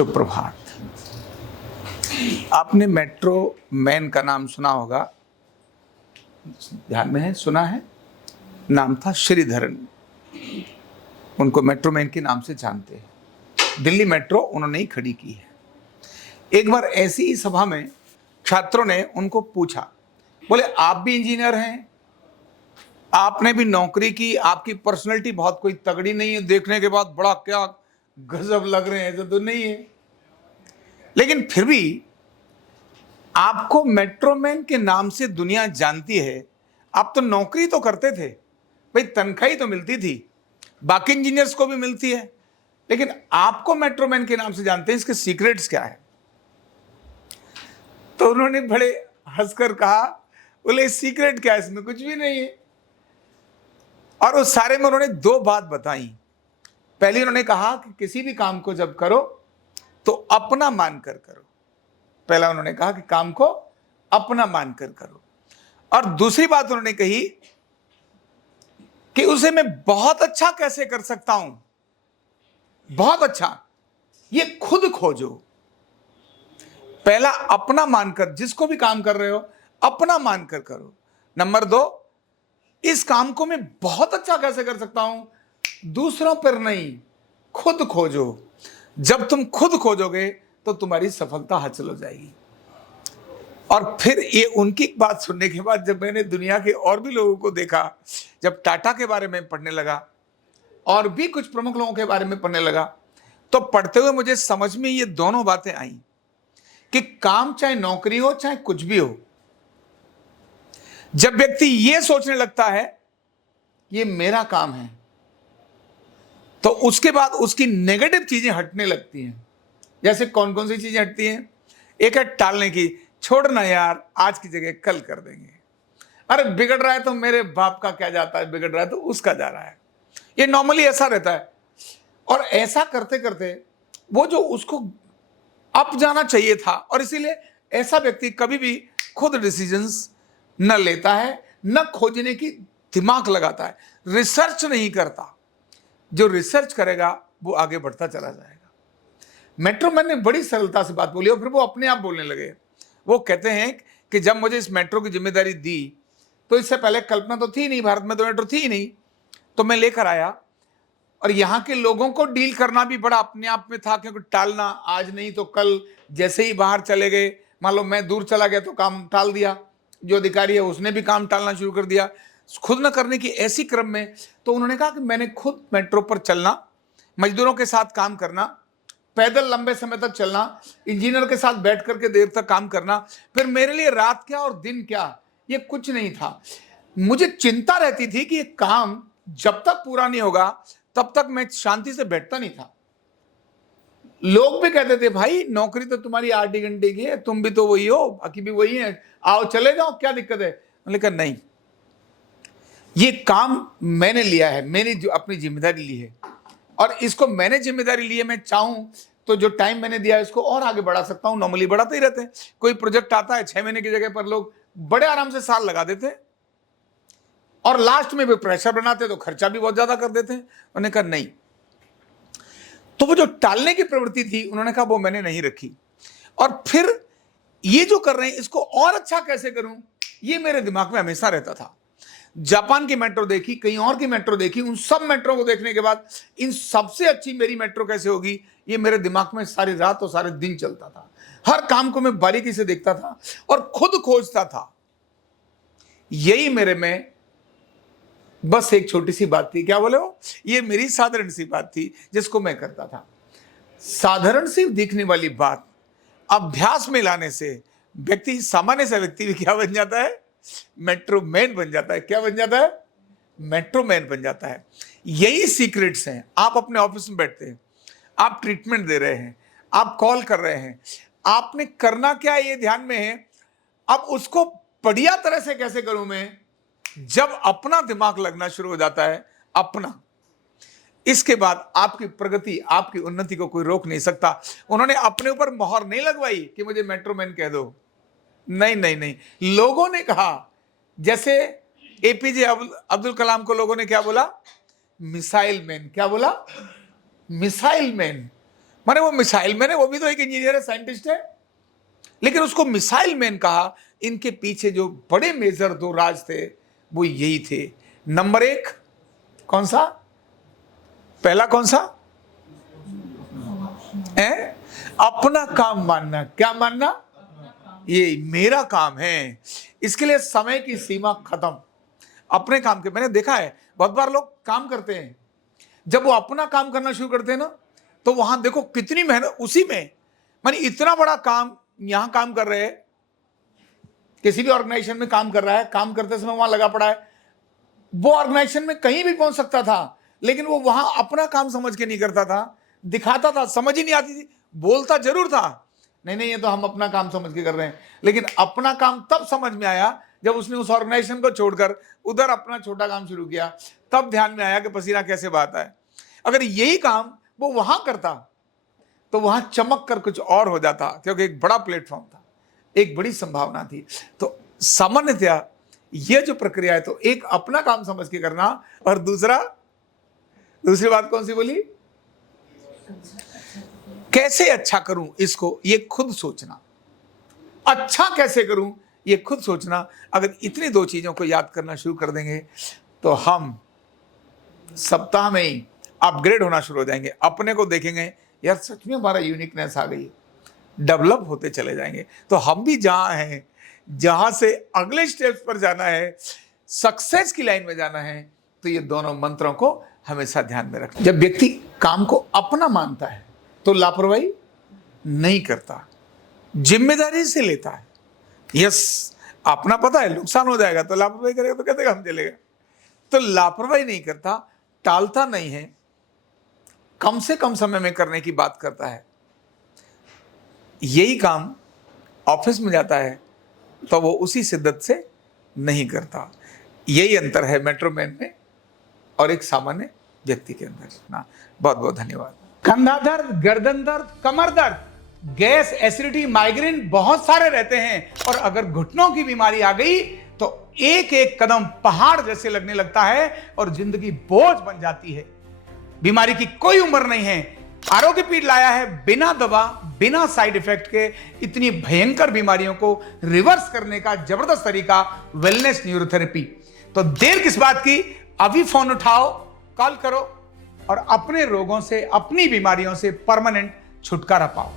शुभ प्रभात। आपने metro man का नाम सुना होगा, ध्यान में है? सुना है? नाम था श्रीधरन। उनको मेट्रो मैन के नाम से जानते हैं। दिल्ली मेट्रो उन्होंने ही खड़ी की है। एक बार ऐसी ही सभा में छात्रों ने उनको पूछा, बोले आप भी इंजीनियर हैं, आपने भी नौकरी की, आपकी पर्सनैलिटी बहुत कोई तगड़ी नहीं है, देखने के बाद बड़ा क्या गजब लग रहे हैं, ऐसा तो नहीं है, लेकिन फिर भी आपको मेट्रोमैन के नाम से दुनिया जानती है। आप तो नौकरी तो करते थे भाई, तनख्वाही तो मिलती थी, बाकी इंजीनियर्स को भी मिलती है, लेकिन आपको मेट्रोमैन के नाम से जानते हैं, इसके सीक्रेट्स क्या है? तो उन्होंने बड़े हंसकर कहा, बोले सीक्रेट क्या है, इसमें कुछ भी नहीं है। और उस सारे में उन्होंने दो बात बताई। पहले उन्होंने कहा कि किसी भी काम को जब करो तो अपना मानकर करो। पहला उन्होंने कहा कि काम को अपना मानकर करो। और दूसरी बात उन्होंने कही कि उसे मैं बहुत अच्छा कैसे कर सकता हूं, बहुत अच्छा, ये खुद खोजो। पहला अपना मानकर, जिसको भी काम कर रहे हो अपना मानकर करो। नंबर दो, इस काम को मैं बहुत अच्छा कैसे कर सकता हूं, दूसरों पर नहीं, खुद खोजो। जब तुम खुद खोजोगे तो तुम्हारी सफलता हासिल हो जाएगी। और फिर ये उनकी बात सुनने के बाद जब मैंने दुनिया के और भी लोगों को देखा, जब टाटा के बारे में पढ़ने लगा और भी कुछ प्रमुख लोगों के बारे में पढ़ने लगा, तो पढ़ते हुए मुझे समझ में ये दोनों बातें आई कि काम चाहे नौकरी हो चाहे कुछ भी हो, जब व्यक्ति ये सोचने लगता है ये मेरा काम है, तो उसके बाद उसकी नेगेटिव चीजें हटने लगती हैं। जैसे कौन कौन सी चीजें हटती हैं? एक है टालने की, छोड़ना यार, आज की जगह कल कर देंगे। अरे बिगड़ रहा है तो मेरे बाप का क्या जाता है, बिगड़ रहा है तो उसका जा रहा है। ये नॉर्मली ऐसा रहता है। और ऐसा करते करते वो जो उसको अप जाना चाहिए था, और इसीलिए ऐसा व्यक्ति कभी भी खुद डिसीजंस न लेता है, न खोजने की दिमाग लगाता है, रिसर्च नहीं करता। जो रिसर्च करेगा वो आगे बढ़ता चला जाएगा। मेट्रोमैन ने बड़ी सरलता से बात बोली और फिर वो अपने आप बोलने लगे। वो कहते हैं कि जब मुझे इस मेट्रो की जिम्मेदारी दी तो इससे पहले कल्पना तो थी नहीं, भारत में तो मेट्रो थी ही नहीं, तो मैं लेकर आया। और यहाँ के लोगों को डील करना भी बड़ा अपने आप में था, क्योंकि टालना आज नहीं तो कल, जैसे ही बाहर चले गए, मान लो मैं दूर चला गया तो काम टाल दिया, जो अधिकारी है उसने भी काम टालना शुरू कर दिया, खुद न करने की ऐसी क्रम में। तो उन्होंने कहा कि मैंने खुद मेट्रो पर चलना, मजदूरों के साथ काम करना, पैदल लंबे समय तक चलना, इंजीनियर के साथ बैठ करके देर तक काम करना, फिर मेरे लिए रात क्या और दिन क्या ये कुछ नहीं था। मुझे चिंता रहती थी कि ये काम जब तक पूरा नहीं होगा तब तक मैं शांति से बैठता नहीं था। लोग भी कहते थे भाई नौकरी तो तुम्हारी 8 घंटे की है, तुम भी तो वही हो, बाकी भी वही है, आओ चले जाओ, क्या दिक्कत है? मैंने कहा नहीं, ये काम मैंने लिया है, मैंने जो अपनी जिम्मेदारी ली है, और इसको मैंने जिम्मेदारी ली है। मैं चाहूं तो जो टाइम मैंने दिया है इसको और आगे बढ़ा सकता हूं। नॉर्मली बढ़ाते ही रहते हैं। कोई प्रोजेक्ट आता है 6 महीने की जगह पर लोग बड़े आराम से साल लगा देते हैं, और लास्ट में भी प्रेशर बनाते तो खर्चा भी बहुत ज्यादा कर देते हैं। उन्होंने कहा नहीं। तो वो जो टालने की प्रवृत्ति थी, उन्होंने कहा वो मैंने नहीं रखी। और फिर ये जो कर रहे हैं इसको और अच्छा कैसे करूं, ये मेरे दिमाग में हमेशा रहता था। जापान की मेट्रो देखी, कहीं और की मेट्रो देखी, उन सब मेट्रो को देखने के बाद इन सबसे अच्छी मेरी मेट्रो कैसे होगी, ये मेरे दिमाग में सारी रात और सारे दिन चलता था। हर काम को मैं बारीकी से देखता था और खुद खोजता था। यही मेरे में बस एक छोटी सी बात थी, क्या बोले हो, ये मेरी साधारण सी बात थी जिसको मैं करता था। साधारण सी दिखने वाली बात अभ्यास में लाने से व्यक्ति, सामान्य सा व्यक्ति भी क्या बन जाता है, मेट्रो मैन बन जाता है। क्या बन जाता है? मेट्रो मैन बन जाता है। यही सीक्रेट्स हैं। आप अपने ऑफिस में बैठते हैं, आप ट्रीटमेंट दे रहे हैं, आप कॉल कर रहे हैं, आपने करना क्या है ये ध्यान में है। अब उसको बढ़िया तरह से कैसे करूं मैं, जब अपना दिमाग लगना शुरू हो जाता है, अपना, इसके बाद आपकी प्रगति, आपकी उन्नति को कोई रोक नहीं सकता। उन्होंने अपने ऊपर मोहर नहीं लगवाई कि मुझे मेट्रो मैन कह दो, नहीं नहीं नहीं, लोगों ने कहा। जैसे एपीजे अब्दुल कलाम को लोगों ने क्या बोला? Missile man. क्या बोला? Missile man. माने वो मिसाइल मैन है, वो भी तो एक इंजीनियर है, साइंटिस्ट है, लेकिन उसको मिसाइल मैन कहा। इनके पीछे जो बड़े मेजर दो राज थे वो यही थे। नंबर एक कौन सा? पहला कौन सा है? अपना काम मानना। क्या मानना? ये मेरा काम है, इसके लिए समय की सीमा खत्म। अपने काम के, मैंने देखा है बहुत बार लोग काम करते हैं, जब वो अपना काम करना शुरू करते हैं ना, तो वहां देखो कितनी मेहनत उसी में। माने इतना बड़ा काम यहां काम कर रहे हैं, किसी भी ऑर्गेनाइजेशन में काम कर रहा है, काम करते समय वहां लगा पड़ा है। वो ऑर्गेनाइजेशन में कहीं भी पहुंच सकता था, लेकिन वो वहां अपना काम समझ के नहीं करता था, दिखाता था, समझ ही नहीं आती थी, बोलता जरूर था नहीं नहीं ये तो हम अपना काम समझ के कर रहे हैं, लेकिन अपना काम तब समझ में आया जब उसने उस ऑर्गेनाइजेशन को छोड़कर उधर अपना छोटा काम शुरू किया, तब ध्यान में आया कि पसीना कैसे बहता है। अगर यही काम वो वहां करता तो वहां चमक कर कुछ और हो जाता, क्योंकि एक बड़ा प्लेटफॉर्म था, एक बड़ी संभावना थी। तो सामान्यतया ये जो प्रक्रिया है, तो एक अपना काम समझ के करना, और दूसरी बात कौन सी बोली? कैसे अच्छा करूं इसको, ये खुद सोचना। अच्छा कैसे करूं ये खुद सोचना। अगर इतनी दो चीजों को याद करना शुरू कर देंगे तो हम सप्ताह में ही अपग्रेड होना शुरू हो जाएंगे। अपने को देखेंगे, यार सच में हमारा यूनिकनेस आ गई है, डेवलप होते चले जाएंगे। तो हम भी जहां हैं, जहां से अगले स्टेप्स पर जाना है, सक्सेस की लाइन में जाना है, तो ये दोनों मंत्रों को हमेशा ध्यान में रखना। जब व्यक्ति काम को अपना मानता है तो लापरवाही नहीं करता, जिम्मेदारी से लेता है। यस, अपना पता है नुकसान हो जाएगा तो लापरवाही करेगा तो कैसे काम चलेगा। तो लापरवाही नहीं करता, टालता नहीं है, कम से कम समय में करने की बात करता है। यही काम ऑफिस में जाता है तो वो उसी शिद्दत से नहीं करता। यही अंतर है मेट्रोमैन में और एक सामान्य व्यक्ति के अंदर ना। बहुत बहुत धन्यवाद। कंधा दर्द, गर्दन दर्द, कमर दर्द, गैस, एसिडिटी, माइग्रेन बहुत सारे रहते हैं, और अगर घुटनों की बीमारी आ गई तो एक एक कदम पहाड़ जैसे लगने लगता है और जिंदगी बोझ बन जाती है। बीमारी की कोई उम्र नहीं है। आरोग्य पीठ लाया है बिना दवा, बिना साइड इफेक्ट के इतनी भयंकर बीमारियों को रिवर्स करने का जबरदस्त तरीका, वेलनेस न्यूरोथेरेपी। तो देर किस बात की, अभी फोन उठाओ, कॉल करो और अपने रोगों से, अपनी बीमारियों से परमानेंट छुटकारा पाओ।